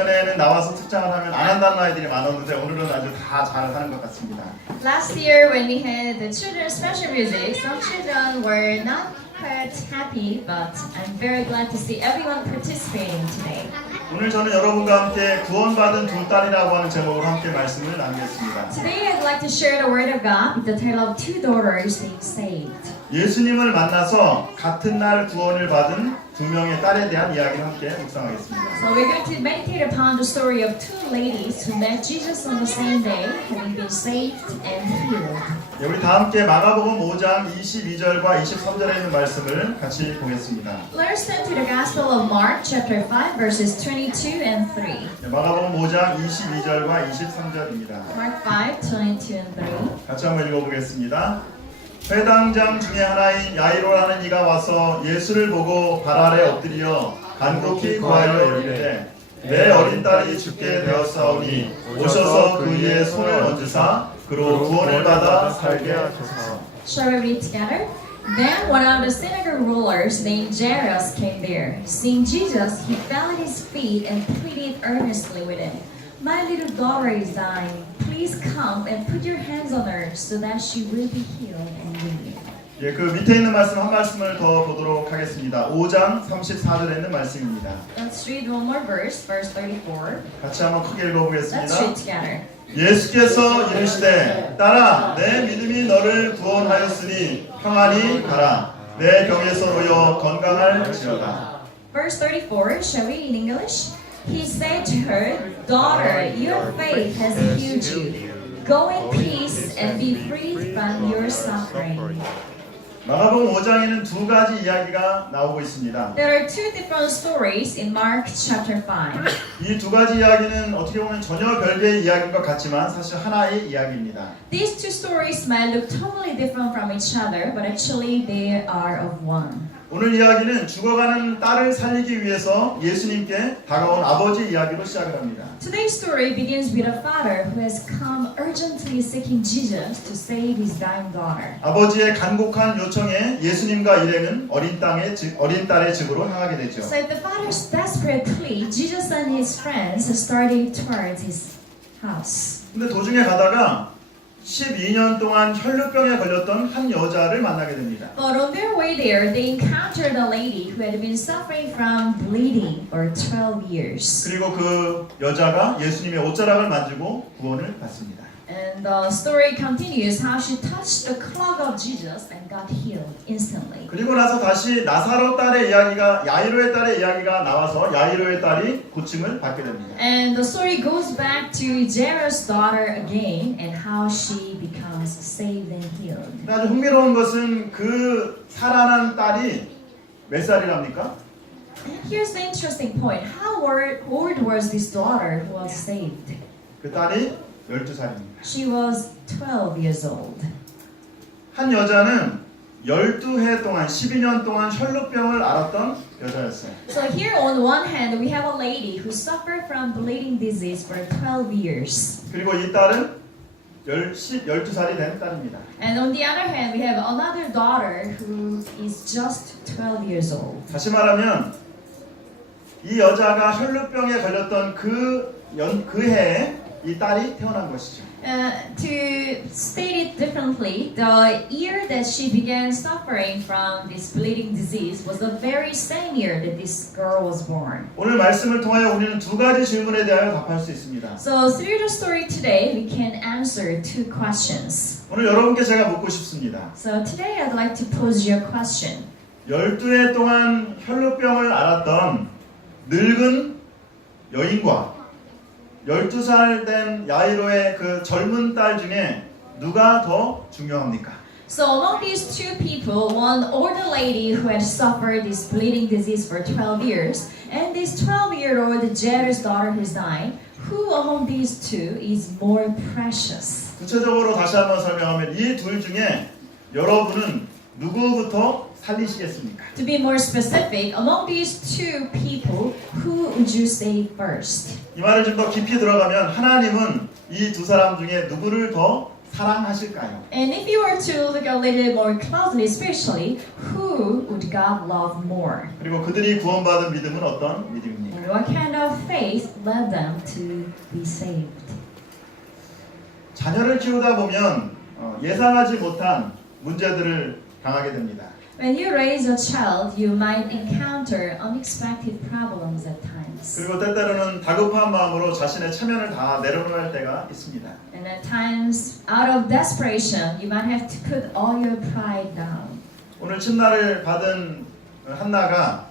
전에는 나와서 특장을 하면 안 한다는 아이들이 많았는데 오늘은 아주 다 잘하는 것 같습니다. Last year, when we had the children's special music, some children were not quite happy, but I'm very glad to see everyone participating today. 오늘 저는 여러분과 함께 구원받은 두 딸이라고 하는 제목으로 함께 말씀을 나누겠습니다. Today, I'd like to share the word of God with the title of Two Daughters Being Saved. 예수님을 만나서 같은 날 구원을 받은 두 명의 딸에 대한 이야기를 함께 묵상하겠습니다. So we're going to meditate upon the story of two ladies who met Jesus on the same day, having been saved and healed. 네, 우리 다 함께 마가복음 5장 22절과 23절에 있는 말씀을 같이 보겠습니다. Let us turn to the Gospel of Mark, chapter 5, verses 22 and 3. 네, 마가복음 5장 22절과 23절입니다. Mark 5, 22 and 3. 같이 한번 읽어보겠습니다. 회당장 중에 하나인 야이로라는 이가 와서 예수를 보고 발 아래 엎드려 간곡히 구하여 이르되 내 어린 딸이 죽게 되었사오니 오셔서 그 위에 손을 얹으사 그로 구원을 받아 살게 하소서. Shall we read together? Then one of the synagogue rulers named Jairus came there. Seeing Jesus, he fell at his feet and pleaded earnestly with him. My little daughter is dying. Please come and put your hands on her so that she will be healed and live. 예, 그 밑에 있는 말씀 한 말씀을 더 보도록 하겠습니다. 5장 34절에 있는 말씀입니다. Let's read one more verse, verse 34. 같이 한번 크게 Let's 읽어보겠습니다. read together. 예수께서 이르시되 딸아 내 믿음이 너를 구원하였으니 평안히 가라 내 병에서 놓여 건강할지어다. Verse 34, shall we read in English? He said to her, Daughter, your faith has healed you. Go in peace and be freed from your suffering. 마가복음 5장에는 두 가지 이야기가 나오고 있습니다. There are two different stories in Mark chapter 5. 이 두 가지 이야기는 어떻게 보면 전혀 별개의 이야기인 것 같지만 사실 하나의 이야기입니다. These two stories might look totally different from each other, but actually they are of one. 오늘 이야기는 죽어가는 딸을 살리기 위해서 예수님께 다가온 아버지 이야기로 시작을 합니다. Today's story begins with a father who has come urgently seeking Jesus to save his dying daughter. 아버지의 간곡한 요청에 예수님과 일행은 어린 딸의 집으로 향하게 되죠. So at the father's desperate plea, Jesus and his friends started towards his house. 근데 도중에 가다가 12년 동안 혈루병에 걸렸던 한 여자를 만나게 됩니다. But on their way there, they encountered a lady who had been suffering from bleeding for 12 years. 그리고 그 여자가 예수님의 옷자락을 만지고 구원을 받습니다. And the story continues how she touched the clog of Jesus and got healed instantly. 그리고 나서 다시 나사로 딸의 이야기가 야이로의 딸의 이야기가 나와서 야이로의 딸이 고침을 받게 됩니다. And the story goes back to Jairus' daughter again and how she becomes saved and healed. 아주 흥미로운 것은 그 살아난 딸이 몇 살이랍니까? And here's the interesting point. How old was this daughter who was saved? 그 딸이 12살입니다. She was 12 years old. 한 여자는 12해 동안 12년 동안 혈루병을 앓았던 여자였어요. So here on one hand we have a lady who suffered from bleeding disease for 12 years. 그리고 이 딸은 12살이 된 딸입니다. And on the other hand we have another daughter who is just 12 years old. 다시 말하면 이 여자가 혈루병에 걸렸던 그 해에 이 딸이 태어난 것이죠. To state it differently, the year that she began suffering from this bleeding disease was the very same year that this girl was born. 오늘 말씀을 통하여 우리는 두 가지 질문에 대하여 답할 수 있습니다. So through the story today, we can answer two questions. 오늘 여러분께 제가 묻고 싶습니다. So today I'd like to pose you a question. 12해 동안 혈루병을 앓았던 늙은 여인과 12살 된 야이로의 그 젊은 딸 중에 누가 더 중요합니까? So among these two people, one older lady who had suffered this bleeding disease for 12 years, and this 12-year-old Jairus' daughter who's dying, who among these two is more precious? 구체적으로 다시 한번 설명하면 이 둘 중에 여러분은 누구부터 살리시겠습니까? To be more specific, among these two people, who would you save first? 이 말을 좀 더 깊이 들어가면 하나님은 이 두 사람 중에 누구를 더 사랑하실까요? And if you were to look a little more closely spiritually, who would God love more? 그리고 그들이 구원받은 믿음은 어떤 믿음입니까? And what kind of faith led them to be saved? 자녀를 키우다 보면 예상하지 못한 문제들을 당하게 됩니다. When you raise a child, you might encounter unexpected problems at times. 그리고 때때로는 다급한 마음으로 자신의 체면을 다 내려놓을 때가 있습니다. And at times, out of desperation, you might have to put all your pride down. 오늘 침날을 받은 한나가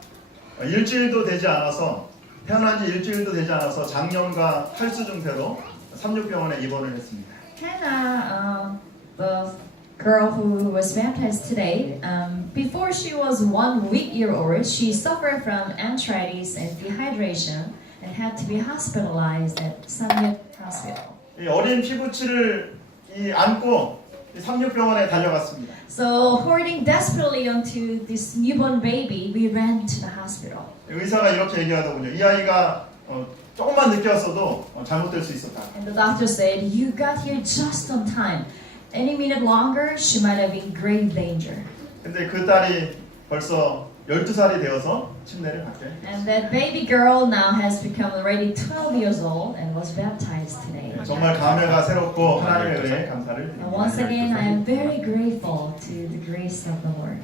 일주일도 되지 않아서 태어난 지 일주일도 되지 않아서 장염과 탈수 증세로 삼육병원에 입원을 했습니다. Hannah, the girl who was baptized today, before she was 1 year old, she suffered from arthritis and dehydration and had to be hospitalized at Samyuk Hospital. 이 어린 피부치를 안고 삼육병원에 달려갔습니다. So, holding desperately onto this newborn baby, we ran to the hospital. 의사가 이렇게 얘기하더군요. 이 아이가 조금만 늦게 왔어도 잘못될 수 있었다. And the doctor said, "You got here just on time. Any minute longer, she might have been in grave danger." 근데 그 딸이 벌써 12살이 되어서 침례를 받게 됐습니다. And that baby girl now has become already 12 years old and was baptized today. 정말 감회가 새롭고 하나님의 은혜에 감사를 And once 드립니다. again, I am very grateful to the grace of the Lord.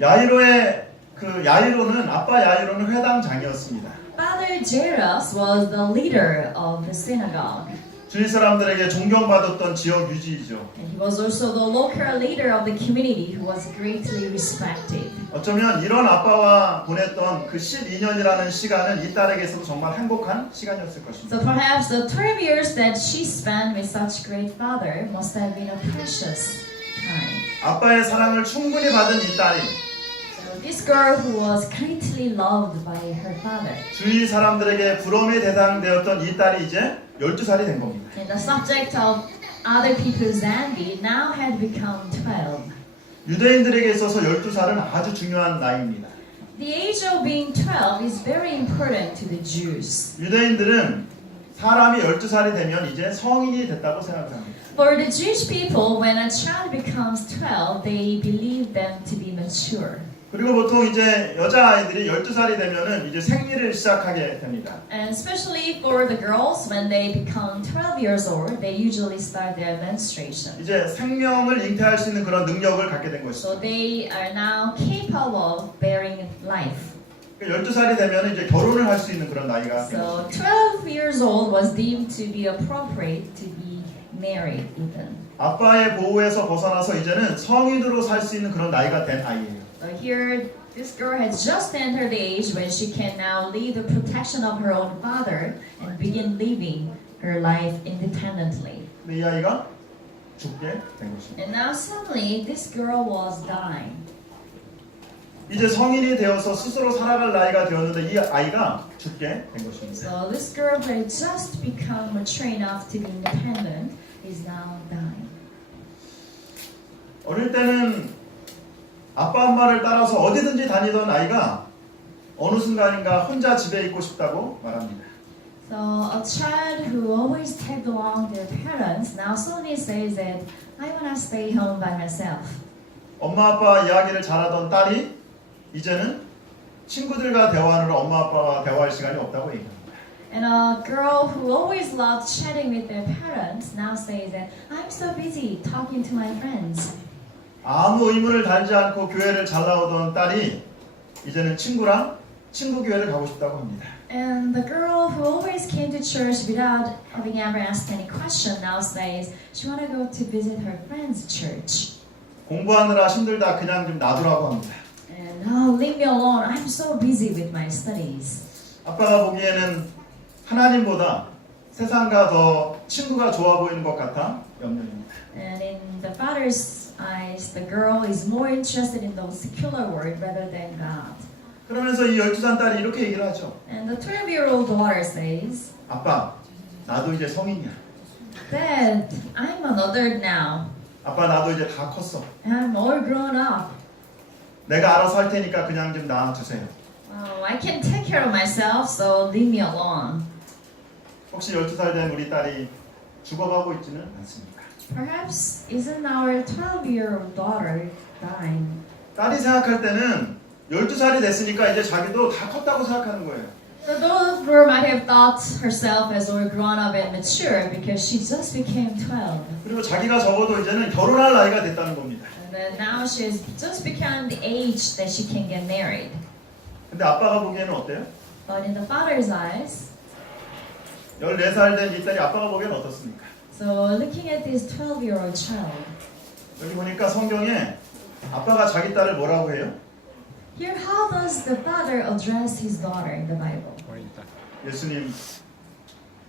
야이로는 아빠 야이로는 회당장이었습니다. Father Jairus was the leader of the synagogue. 주위 사람들에게 존경받았던 지역 유지이죠. And he was also the local leader of the community who was greatly respected. 어쩌면 이런 아빠와 보냈던 그 12년이라는 시간은 이 딸에게서도 정말 행복한 시간이었을 것입니다. So perhaps the 12 years that she spent with such great father must have been a precious time. 아빠의 사랑을 충분히 받은 이 딸이 So this girl who was greatly loved by her father, 주위 사람들에게 부러움의 대상 되었던 이 딸이 이제 12살이 된 겁니다. and the subject of other people's envy, now had become 12. 유대인들에게 있어서 12살은 아주 중요한 나이입니다. The age of being 12 is very important to the Jews. 유대인들은 사람이 12살이 되면 이제 성인이 됐다고 생각합니다. For the Jewish people, when a child becomes 12, they believe them to be mature. 그리고 보통 이제 여자아이들이 12살이 되면은 이제 생리를 시작하게 됩니다. And especially for the girls, when they become 12 years old, they usually start their menstruation. 이제 생명을 잉태할 수 있는 그런 능력을 갖게 된 것이죠. So they are now capable of bearing life. 12살이 되면 이제 결혼을 할 수 있는 그런 나이가 된 So 것입니다. 12 years old was deemed to be appropriate to be married even. 아빠의 보호에서 벗어나서 이제는 성인으로 살 수 있는 그런 나이가 된 아이예요. So here, this girl has just entered the age when she can now leave the protection of her own father and begin living her life independently. 근데 이 아이가 죽게 된 것입니다. And now suddenly, this girl was dying. 이제 성인이 되어서 스스로 살아갈 나이가 되었는데 이 아이가 죽게 된 것입니다. So this girl who had just become mature enough to be independent is now dying. 어릴 때는 아빠 엄마를 따라서 어디든지 다니던 아이가 어느 순간인가 혼자 집에 있고 싶다고 말합니다. So a child who always tagged along their parents now suddenly says that I want to stay home by myself. 엄마 아빠 이야기를 잘하던 딸이 이제는 친구들과 대화하느라 엄마 아빠와 대화할 시간이 없다고 얘기합니다. And a girl who always loved chatting with their parents now says that I'm so busy talking to my friends. 아무 의무를 달지 않고 교회를 잘 나오던 딸이 이제는 친구랑 친구 교회를 가고 싶다고 합니다. And the girl who always came to church without having ever asked any question now says she want to go to visit her friend's church. 공부하느라 힘들다 그냥 좀 놔두라고 합니다. And oh, leave me alone. I'm so busy with my studies. 아빠가 보기에는 하나님보다 세상과 더 친구가 좋아 보이는 것 같아 염려입니다. And in the father's eyes, the girl is more interested in the secular world rather than God. 그러면서 이 12살 딸이 이렇게 얘기를 하죠. And the 12-year-old daughter says, 아빠, 나도 이제 성인이야. Dad, I'm an adult now. 아빠, 나도 이제 다 컸어. I'm all grown up. 내가 알아서 할 테니까 그냥 좀 놔두세요. Oh, I can take care of myself, so leave me alone. 혹시 12살 된 우리 딸이 죽어가고 있지는 않습니다. Perhaps isn't our 12-year-old daughter dying? 딸이 생각할 때는 12살이 됐으니까 이제 자기도 다 컸다고 생각하는 거예요. So those girl might have thought herself as all grown up and mature because she just became 12. 그리고 자기가 적어도 이제는 결혼할 나이가 됐다는 겁니다. And then now she's just become the age that she can get married. 근데 아빠가 보기에는 어때요? But in the father's eyes, 14살 된 이 딸이 아빠가 보기에는 어떻습니까? so looking at this 12-year-old child, 여기 보니까 성경에 아빠가 자기 딸을 뭐라고 해요? here how does the father address his daughter in the Bible? 예수님,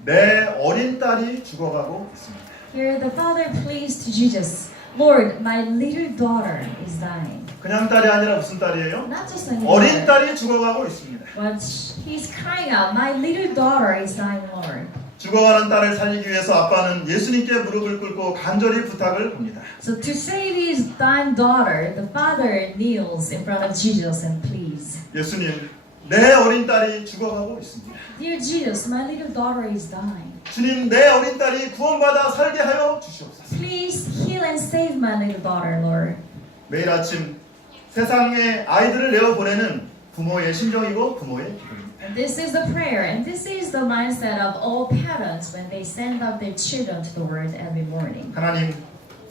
내 어린 딸이 죽어가고 있습니다. Here the father pleads to Jesus, Lord, my little daughter is dying. 그냥 딸이 아니라 무슨 딸이에요? Not just any 어린 daughter, 딸이 죽어가고 있습니다. but he's crying out, my little daughter is dying, Lord. 죽어가는 딸을 살리기 위해서 아빠는 예수님께 무릎을 꿇고 간절히 부탁을 합니다. So to save his dying daughter, the father kneels in front of Jesus and pleads, 예수님, 내 어린 딸이 죽어가고 있습니다. Dear Jesus, my little daughter is dying. 주님, 내 어린 딸이 구원받아 살게 하여 주시옵소서. Please heal and save my little daughter, Lord. 매일 아침 세상에 아이들을 내어 보내는 부모의 심정이고 부모의 기도입니다. And this is the prayer, and this is the mindset of all parents when they send out their children to the world every morning. 하나님,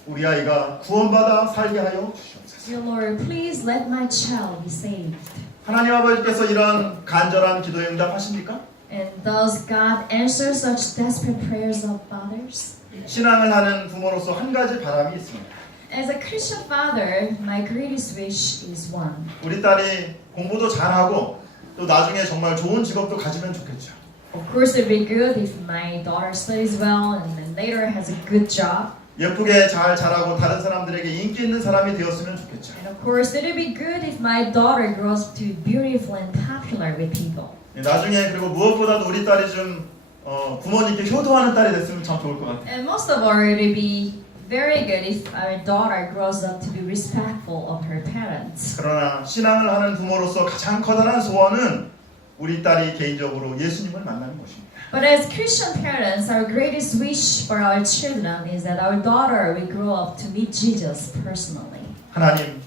우리 아이가 구원받아 살게 하여 주시옵소서. Dear Lord, please let my child be saved. 하나님 아버지께서 이런 간절한 기도에 응답하십니까? And does God answer such desperate prayers of fathers? 신앙을 하는 부모로서 한 가지 바람이 있습니다. As a Christian father, my greatest wish is one. 우리 딸이 공부도 잘하고 또 나중에 정말 좋은 직업도 가지면 좋겠죠. Of course, it'd be good if my daughter studies well and then later has a good job. 예쁘게 잘 자라고 다른 사람들에게 인기 있는 사람이 되었으면 좋겠죠. And of course, it'd be good if my daughter grows up to be beautiful and popular with people. 나중에 그리고 무엇보다도 우리 딸이 좀 부모님께 효도하는 딸이 됐으면 참 좋을 것 같아요. And most of all, it'd be very good if our daughter grows up to be respectful of her parents. 그러나 신앙을 하는 부모로서 가장 커다란 소원은 우리 딸이 개인적으로 예수님을 만나는 것입니다. But as Christian parents, our greatest wish for our children is that our daughter will grow up to meet Jesus personally. 하나님,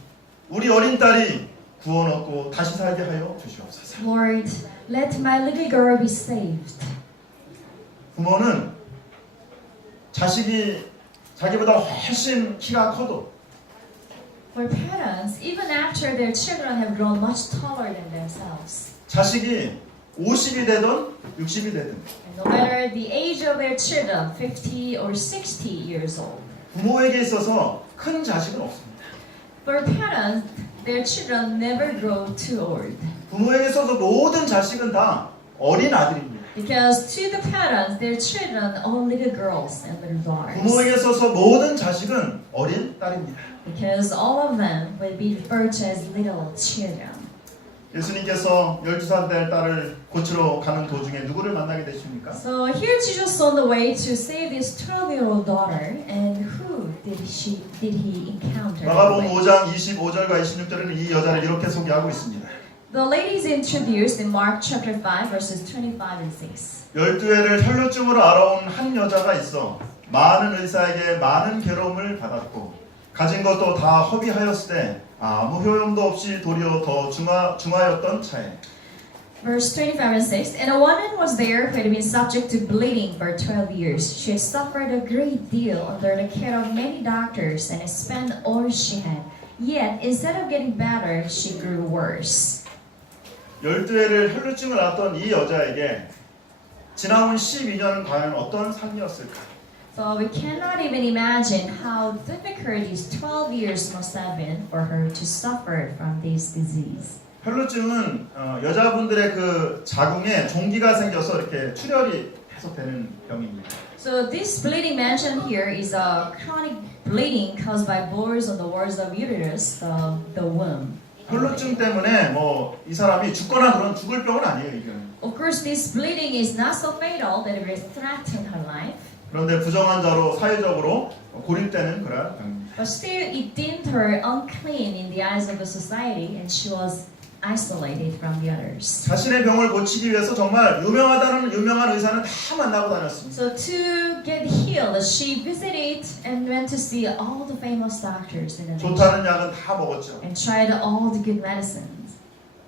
우리 어린 딸이 구원 얻고 다시 살게 하여 주시옵소서. Lord, let my little girl be saved. 부모는 자식이 자기보다 훨씬 키가 커도 For parents, even after their children have grown much taller than themselves, 자식이 50이 되든 60이 되든 and no matter the age of their children, 50 or 60 years old, 부모에게 있어서 큰 자식은 없습니다. for parents, their children never grow too old. 부모에게 있어서 모든 자식은 다 어린 아들입니다. Because to the parents, their children are little girls and little daughters. 부모에게 있어서 모든 자식은 어린 딸입니다. Because all of them will be referred to as little children. 예수님께서 12살 될 딸을 고치러 가는 도중에 누구를 만나게 되십니까? So here Jesus on the way to save his 12-year-old daughter, and who did he encounter? 마가복음 5장 25절과 26절에는 이 여자를 이렇게 소개하고 있습니다. The lady is introduced in Mark chapter 5 verses 25 and 6. 12회를 혈루증으로 알아온 한 여자가 있어 많은 의사에게 많은 괴로움을 받았고 가진 것도 다 허비하였을 때 아무 효용도 없이 도리어 더 중하였던 차에 Verse 25 and 6. And a woman was there who had been subject to bleeding for 12 years. She had suffered a great deal under the care of many doctors and had spent all she had. Yet, instead of getting better, she grew worse. 12회를 혈루증을 앓았던 이 여자에게 지나온 12년은 과연 어떤 삶이었을까? So we cannot even imagine how difficult these 12 years must have been for her to suffer from this disease. 혈루증은 여자분들의 그 자궁에 종기가 생겨서 이렇게 출혈이 계속되는 병입니다. So this bleeding mentioned here is a chronic bleeding caused by bores on the walls of uterus, the womb. 혈루증 때문에 뭐 이 사람이 죽거나 그런 죽을 병은 아니에요, 이건. Of course, this bleeding is not so fatal that it will threaten her life. 그런데 부정한 자로 사회적으로 고립되는 그런 병입니다. But still, it deemed her unclean in the eyes of the society, and she was isolated from the others. 자신의 병을 고치기 위해서 정말 유명하다는 유명한 의사는 다 만나고 다녔습니다. So to get healed, she visited and went to see all the famous doctors in the nation 좋다는 약은 다 먹었죠. and tried all the good medicines.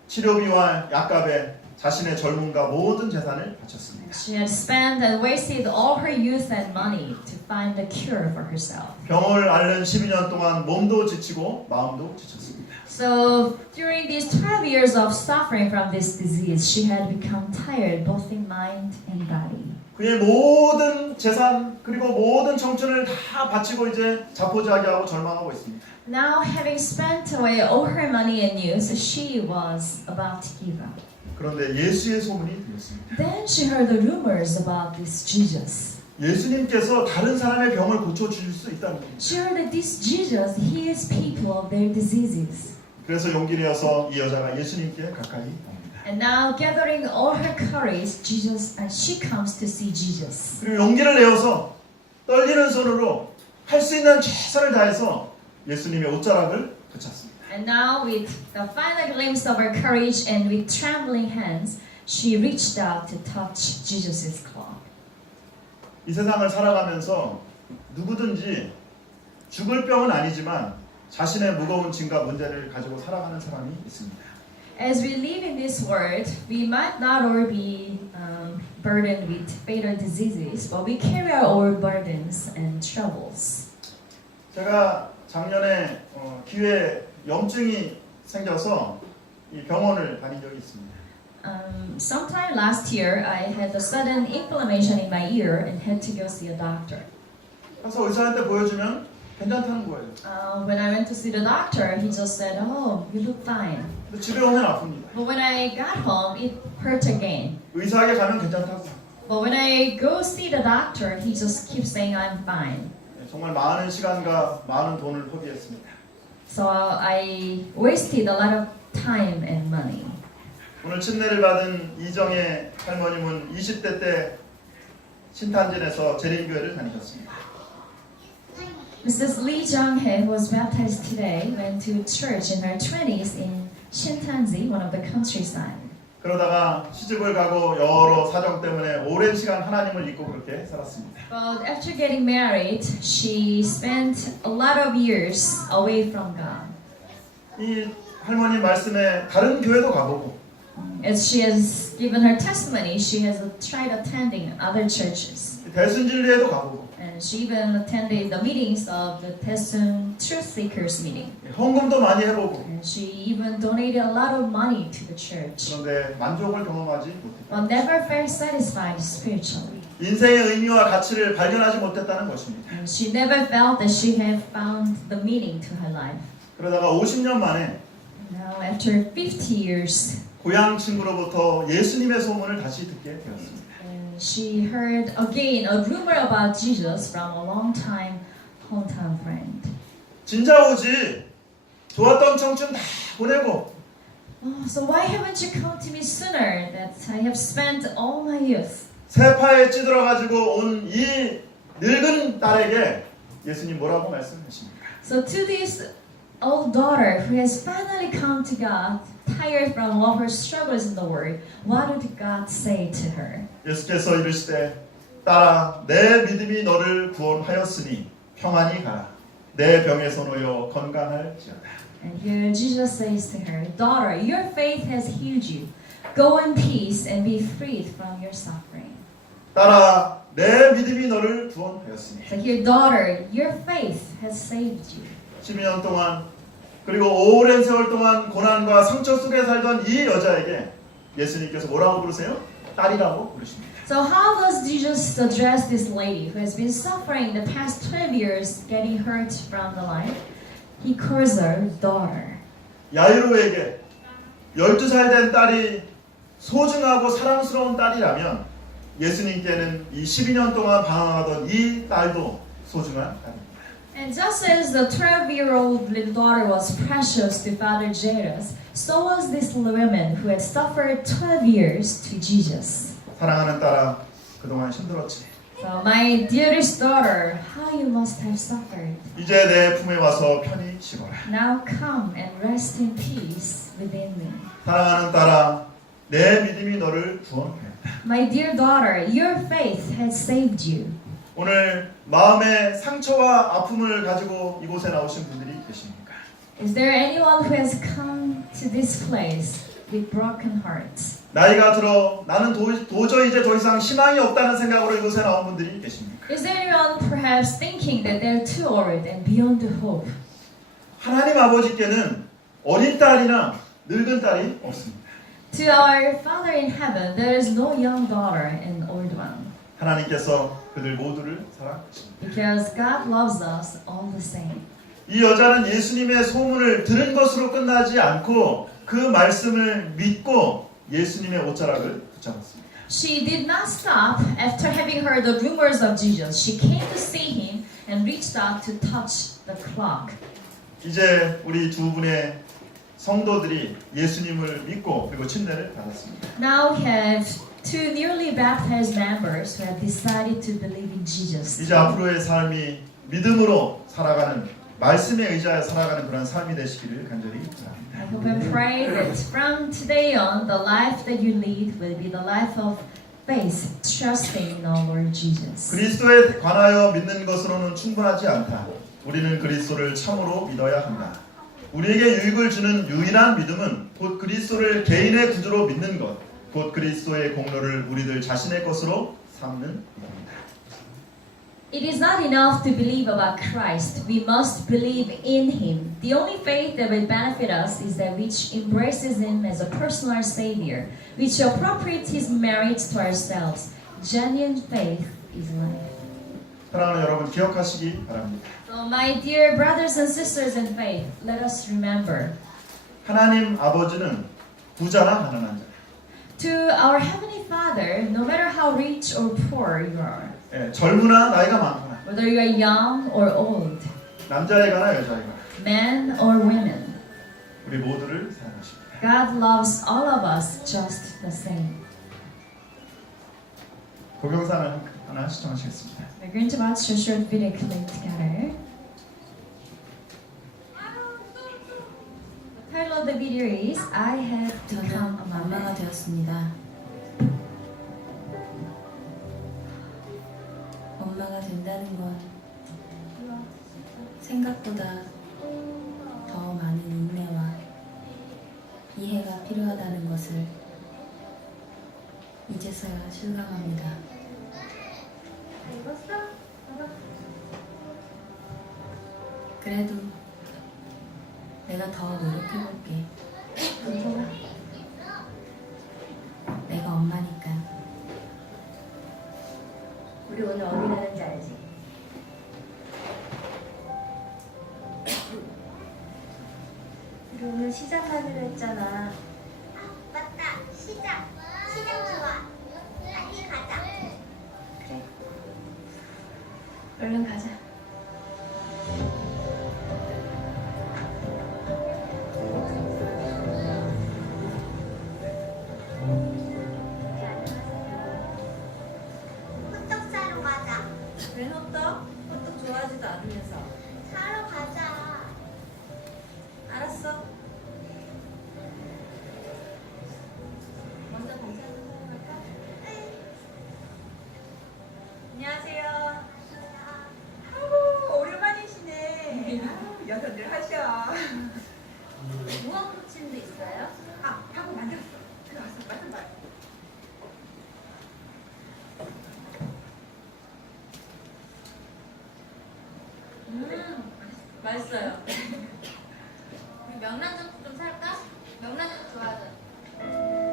치료비와 약값에 자신의 젊음과 모든 재산을 바쳤습니다. She had spent and wasted all her youth and money to find a cure for herself. 병을 앓는 12년 동안 몸도 지치고 마음도 지쳤습니다. So during these 12 years of suffering from this disease, she had become tired both in mind and body. 그의 모든 재산 그리고 모든 청춘을 다 바치고 이제 자포자기하고 절망하고 있습니다. Now, having spent away all her money and youth, she was about to give up. 그런데 예수의 소문이 들렸습니다. Then she heard the rumors about this Jesus. 예수님께서 다른 사람의 병을 고쳐주실 수 있다는 겁니다. She heard that this Jesus heals people of their diseases. 그래서 용기를 내어서 이 여자가 예수님께 가까이 옵니다. And now, gathering all her courage, she comes to see Jesus. 그리고 용기를 내어서 떨리는 손으로 할 수 있는 최선을 다해서 예수님의 옷자락을 붙였습니다. And now, with the final glimpse of her courage and with trembling hands, she reached out to touch Jesus' cloth. 이 세상을 살아가면서 누구든지 죽을 병은 아니지만 자신의 무거운 짐과 문제를 가지고 살아가는 사람이 있습니다. As we live in this world, we might not all be burdened with fatal diseases, but we carry our own burdens and troubles. 제가 작년에 귀에 염증이 생겨서 이 병원을 다닌 적이 있습니다. Sometime last year, I had a sudden inflammation in my ear and had to go see a doctor. 그래서 의사한테 보여주면 괜찮다는 거예요. When I went to see the doctor, he just said, "Oh, you look fine." 근데 집에 오면 아픕니다. But when I got home, it hurt again. 의사에게 가면 괜찮다고. But when I go see the doctor, he just keeps saying I'm fine. 정말 많은 시간과 많은 돈을 허비했습니다. So I wasted a lot of time and money. 오늘 침례를 받은 이정혜 할머님은 20대 때 신탄진에서 재림교회를 다니셨습니다. Mrs. Lee Jung-hee, who was baptized today, went to church in her 20s in Shintanji, one of the countryside. 그러다가 시집을 가고 여러 사정 때문에 오랜 시간 하나님을 잊고 그렇게 살았습니다. But after getting married, she spent a lot of years away from God. 이 할머니 말씀에 다른 교회도 가보고 As she has given her testimony, she has tried attending other churches. 대순진리에도 가보고 And she even attended the meetings of the Daesun Truth Seekers meeting. 헌금도 많이 해보고 And she even donated a lot of money to the church. 그런데 만족을 경험하지 못했다. But never felt satisfied spiritually. 인생의 의미와 가치를 발견하지 못했다는 것입니다. And she never felt that she had found the meaning to her life. 그러다가 50년 만에 Now, after 50 years, 고향 친구로부터 예수님의 소문을 다시 듣게 되었습니다. and she heard again a rumor about Jesus from a long-time hometown friend. 진짜 오지. 좋았던 청춘 다 보내고 Oh, so why haven't you come to me sooner? That I have spent all my youth. 세파에 찌들어가지고 온 이 늙은 딸에게 예수님 뭐라고 말씀하십니까? So to this old daughter who has finally come to God, tired from all her struggles in the world, what did God say to her? 예수께서 이르시되 딸아 내 믿음이 너를 구원하였으니 평안히 가라. 내 병에서 놓여 건강할지어다. And here Jesus says to her, daughter, your faith has healed you. Go in peace and be freed from your suffering. 딸아 내 믿음이 너를 구원하였으니 So here, daughter, your faith has saved you. 12년 동안 그리고 오랜 세월 동안 고난과 상처 속에 살던 이 여자에게 예수님께서 뭐라고 부르세요? 딸이라고 부르십니다. So how does Jesus address this lady who has been suffering the past 12 years, getting hurt from the life? He calls her daughter. 야이로에게 12살 된 딸이 소중하고 사랑스러운 딸이라면 예수님께는 이 12년 동안 방황하던 이 딸도 소중한 딸입니다. And just as the 12-year-old little daughter was precious to Father Jairus, so was this woman who had suffered 12 years to Jesus. 사랑하는 딸아, 그동안 힘들었지. So, my dearest daughter, how you must have suffered. 이제 내 품에 와서 편히 쉬거라. Now come and rest in peace within me. 사랑하는 딸아, 내 믿음이 너를 구원하였다. My dear daughter, your faith has saved you. 오늘 마음의 상처와 아픔을 가지고 이곳에 나오신 분들이 계십니까? Is there anyone who has come to this place with broken hearts? 나이가 들어 나는 도저히 이제 더 이상 희망이 없다는 생각으로 이곳에 나온 분들이 계십니까? Is there anyone perhaps thinking that they're too old and beyond hope? 하나님 아버지께는 어린 딸이나 늙은 딸이 없습니다. To our Father in heaven, there is no young daughter and old one. 하나님께서 그들 모두를 사랑하십니다. Because God loves us all the same. 이 여자는 예수님의 소문을 들은 것으로 끝나지 않고 그 말씀을 믿고 예수님의 옷자락을 붙잡았습니다. She did not stop after having heard the rumors of Jesus. She came to see him and reached out to touch the clock. 이제 우리 두 분의 성도들이 예수님을 믿고 그리고 침례를 받았습니다. Now we have two newly baptized members who have decided to believe in Jesus. 이제 앞으로의 삶이 믿음으로 살아가는 말씀에 의지하여 살아가는 그런 삶이 되시기를 간절히 바랍니다. I hope and pray that from today on, the life that you lead will be the life of faith, trusting in our Lord Jesus. 그리스도에 관하여 믿는 것으로는 충분하지 않다. 우리는 그리스도를 참으로 믿어야 한다. 우리에게 유익을 주는 유일한 믿음은 곧 그리스도를 개인의 구주로 믿는 것, 곧 그리스도의 공로를 우리들 자신의 것으로 삼는 것입니다. It is not enough to believe about Christ. We must believe in Him. The only faith that will benefit us is that which embraces Him as a personal Savior, which appropriates His merits to ourselves. Genuine faith is life. 사랑하는 여러분 기억하시기 바랍니다. So, my dear brothers and sisters in faith, let us remember. 하나님 아버지는 부자나 가난한 자, To our Heavenly Father, no matter how rich or poor you are, 젊으나 나이가 많거나 whether you are young or old, 남자애가나 여자애가 men or women, 우리 모두를 사랑하십니다. God loves all of us just the same. 고경산을 하나 시청하시겠습니다. We're going to watch a short video clip together. The title of the video is I Have Become a 엄마가 Mother. 되었습니다. 엄마가 된다는 건 생각보다 더 많은 인내와 이해가 필요하다는 것을 이제서야 실감합니다. 그래도 내가 더 노력해볼게. 내가 엄마니까. 우리 오늘 어디 가는지 알지? 우리 오늘 시장 가기로 했잖아. 맞다. 시장. 시장 좋아. 빨리 가자. 그래. 얼른 가자. 호떡 사러 가자. 왜 호떡? 호떡 좋아하지도 않으면서. 사러 가자. 알았어. 먼저 반찬 사러 갈까? 안녕하세요. 아이고 오랜만이시네. 아유, 여성들 하셔. 무궁 부침도 있어요? 아, 하고 만들었어. 들어와서 맛을 봐. 맛있어요. 명란젓 좀 살까? 명란젓 좋아하잖아.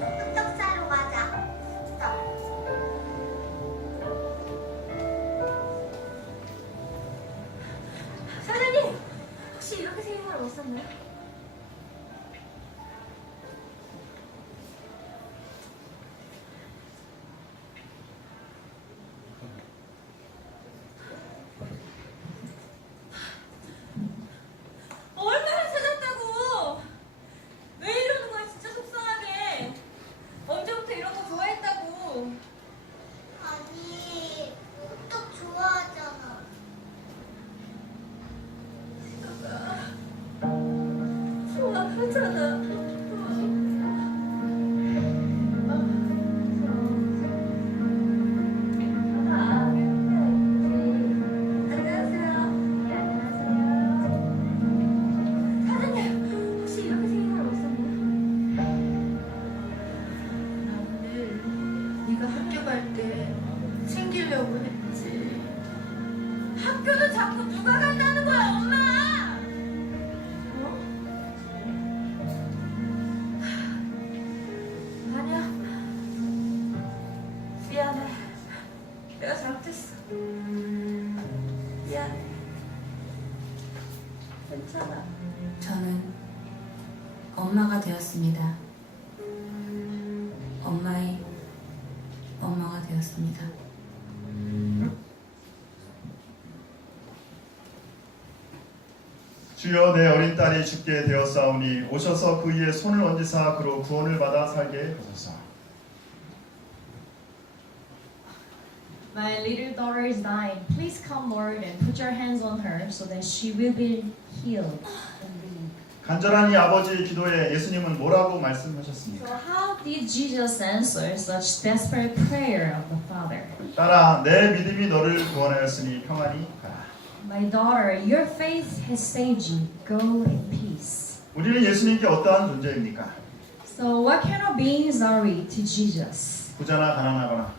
호떡 사러 가자. 사장님! 혹시 이렇게 생일을 못 썼나요? 학교는 자꾸 누가 간다는 거야, 엄마? 아니야. 미안해. 내가 잘못했어. 미안해. 괜찮아. 저는 엄마가 되었습니다. 엄마의 엄마가 되었습니다. 주여 내 어린 딸이 죽게 되었사오니 오셔서 그 위에 손을 얹으사 그로 구원을 받아 살게 하소서. My little daughter is dying. Please come, Lord, and put your hands on her so that she will be healed and live. 간절한 이 아버지의 기도에 예수님은 뭐라고 So 말씀하셨습니까? how did Jesus answer such desperate prayer of the Father? 딸아 내 믿음이 너를 구원하였으니 평안히 가라. My daughter, your faith has saved you. Go in peace. 우리는 예수님께 어떠한 존재입니까? So what kind of beings are we to Jesus? 부자나 가난하거나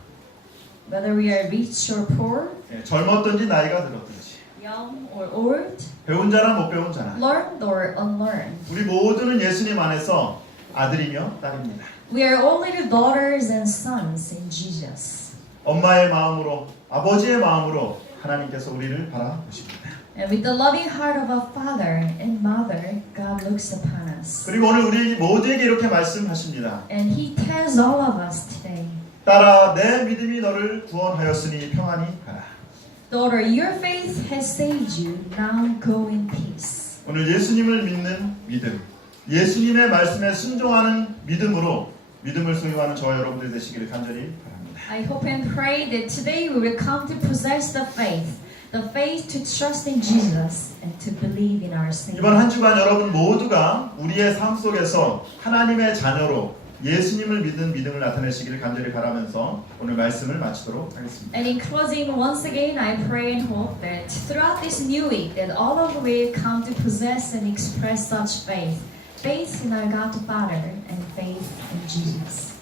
Whether we are rich or poor, 젊었든지 나이가 들었든지 young or old, 배운 자나 못 배운 자나 learned or unlearned, 우리 모두는 예수님 안에서 아들이며 딸입니다. we are all little daughters and sons in Jesus. 엄마의 마음으로 아버지의 마음으로 하나님께서 우리를 바라보십니다. And with the loving heart of a father and mother, God looks upon us. 그리고 오늘 우리 모두에게 이렇게 말씀하십니다. And He tells all of us today, 딸아 내 믿음이 너를 구원하였으니 평안히 가라. daughter, your faith has saved you. Now go in peace. 오늘 예수님을 믿는 믿음, 예수님의 말씀에 순종하는 믿음으로 믿음을 소유하는 저와 여러분들 되시기를 간절히 바랍니다. I hope and pray that today we will come to possess the faith to trust in Jesus and to believe in our Savior. 이번 한 주간 여러분 모두가 우리의 삶 속에서 하나님의 자녀로 예수님을 믿는 믿음을 나타내시기를 간절히 바라면서 오늘 말씀을 마치도록 하겠습니다. And in closing, once again, I pray and hope that throughout this new week, that all of you will come to possess and express such faith in our God the Father and faith in Jesus.